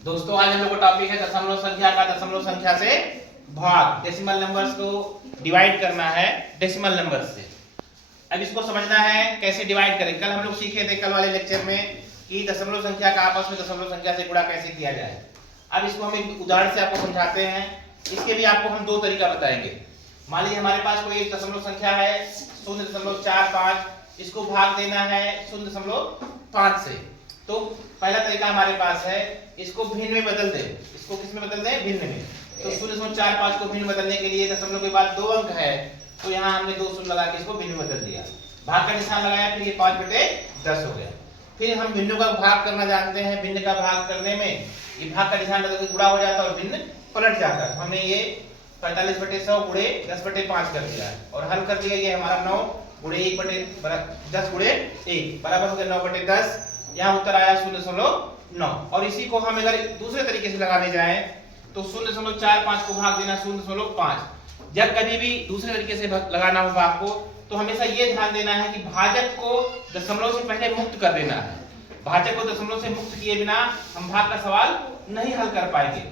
दोस्तों आज हम लोग का टॉपिक है दशमलव संख्या का दशमलव संख्या से भाग, डेसिमल नंबर्स को डिवाइड करना है डेसिमल नंबर से। अब इसको समझना है कैसे डिवाइड करें। कल हम लोग सीखे थे कल वाले लेक्चर में कि दशमलव संख्या का आपस में दशमलव संख्या से गुणा कैसे किया जाए। अब इसको हम एक उदाहरण से आपको समझाते हैं। इसके भी आपको हम दो तरीका बताएंगे। मान लीजिए हमारे पास कोई एक दशमलव संख्या है 0.45, इसको भाग देना है 0.5 से। तो पहला तरीका हमारे पास है, इसको भिन्न में बदल दे। इसको किस में बदल दे? भिन्न में। तो 0.45 को भिन्न बदलने के लिए दशमलव के बाद 2 अंक है, तो यहाँ हमने 2 शून्य लगा के इसको भिन्न में बदल दिया। भाग का निशान लगाया, फिर ये 5/10 हो गया। फिर हम भिन्नों का भाग करना जानते हैं। भिन्न का भाग करने में ये भाग का निशान बदल के गुणा हो जाता है और भिन्न पलट जाता है। हमने ये 45/100 गुणे 10/5 कर दिया और हल कर दिया। ये हमारा 9 गुणे 1/10 गुणे 1 बराबर हो गया 9/10। यहाँ उत्तर आया 0.9। और इसी को हम अगर दूसरे तरीके से लगाने जाएं तो 0.45 को भाग देना 0.5। जब कभी भी दूसरे तरीके से लगाना हो भाग को तो हमेशा ये ध्यान देना है कि भाजक को दशमलव से पहले मुक्त कर देना है। भाजक को दशमलव से मुक्त किए बिना हम भाग का सवाल नहीं हल कर पाएंगे।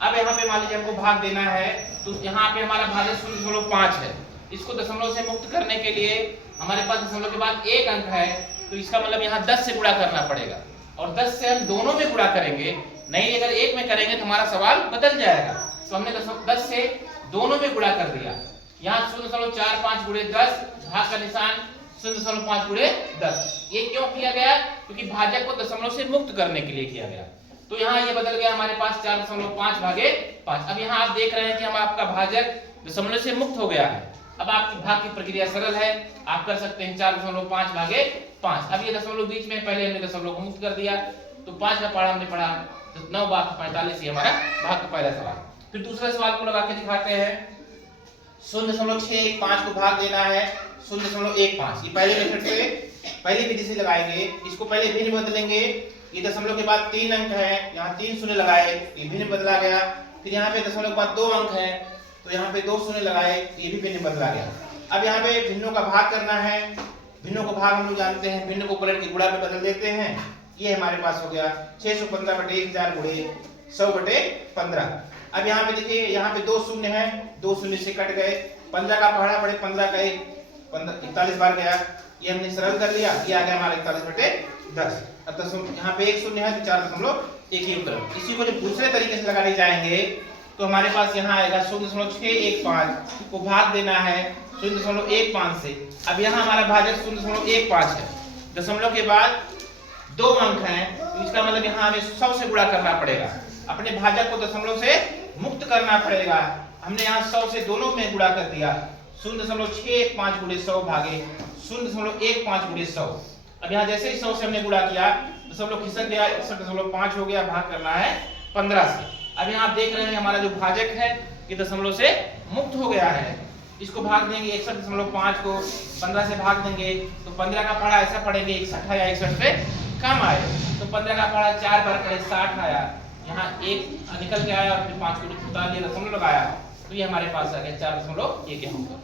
अब यहाँ पे मान लीजिए हमको भाग देना है, तो यहाँ पे हमारा भाजक 0.5 है। इसको दशमलव से मुक्त करने के लिए हमारे पास दशमलव के बाद 1 अंक है, तो इसका मतलब यहाँ 10 से गुणा करना पड़ेगा। और 10 से हम दोनों में गुणा करेंगे, नहीं अगर एक में करेंगे तो हमारा सवाल बदल जाएगा। तो हमने 10 से दोनों में गुणा कर दिया। यहाँ 0.45 गुणे 10, भाग का निशान 0.5 गुणे 10। ये क्यों किया गया? क्योंकि भाजक को दशमलव से मुक्त करने के लिए किया गया। तो यहाँ ये बदल गया हमारे पास 4.5 भागे 5। अब यहाँ आप देख रहे हैं कि हम आपका भाजक दशमलव से मुक्त हो गया है। अब आपकी भाग की प्रक्रिया सरल है, आप कर सकते हैं 4.5 भागे 5। अब ये दशमलव बीच में, पहले हमने दशमलव को मुक्त कर दिया, तो 5 का पढ़ा हमने पढ़ा, तो 9 भाग 45 ये हमारा भाग का पहला सवाल। फिर दूसरे सवाल को लगा के दिखाते हैं। 0.615 को भाग देना है 0.15। ये पहले मेथड से पहली विधि से लगाएंगे। इसको पहले भिन्न बदलेंगे। ये दशमलव के बाद 3 अंक है, यहाँ 3 शून्य लगाए, ये भिन्न बदला गया। फिर यहाँ पे दशमलव के बाद 2 अंक है, तो यहाँ पे 2 शून्य लगाए, ये भी भिन्न बदला गया। अब यहाँ पे भिन्नों का भाग करना है। भिन्नों को भाग हम लोग जानते हैं, भिन्न को पलट के गुणा में बदल देते हैं। ये हमारे पास हो गया 615/1000 गुणे 100/15। अब यहाँ पे देखिए, यहाँ पे 2 शून्य है, 2 शून्य से कट गए। 15 का पहाड़ा पड़े 15 का 41 बार गया, ये हमने सरल कर लिया। ये आ गया हमारा 41/10। अब यहाँ पे 1 शून्य है तो 4.1 ही उत्तर। इसी को जब दूसरे तरीके से लगाने जाएंगे तो हमारे पास यहाँ आएगा 0.615 को भाग देना है 0.15 से। अब यहाँ हमारा भाजक 0.15 है, दशमलव के बाद 2 अंक हैं, तो इसका मतलब यहाँ हमें 100 से गुणा करना पड़ेगा। अपने भाजक को दशमलव से मुक्त करना पड़ेगा। हमने यहाँ 100 से दोनों में गुणा कर दिया। 0.615 गुणे 100 भागे 0.15 गुणे 100। अब यहाँ जैसे ही 100 से हमने गुणा किया, दशमलव खिसक गया, 61.5 हो गया। भाग करना है 15 से। अब यहाँ आप देख रहे हैं हमारा जो भाजक है ये दशमलव से मुक्त हो गया है। इसको भाग देंगे 61.5 को 15 से भाग देंगे, तो 15 का पहाड़ा ऐसा पढ़ेंगे 61 या 61 से कम आए, तो 15 का पहाड़ा 4 बार पढ़े 60 आया। यहाँ 1 निकल के आया और फिर 5 को उतार दिया, दशमलव लगाया, तो ये हमारे पास आ गया 4.1 यहाँ पर।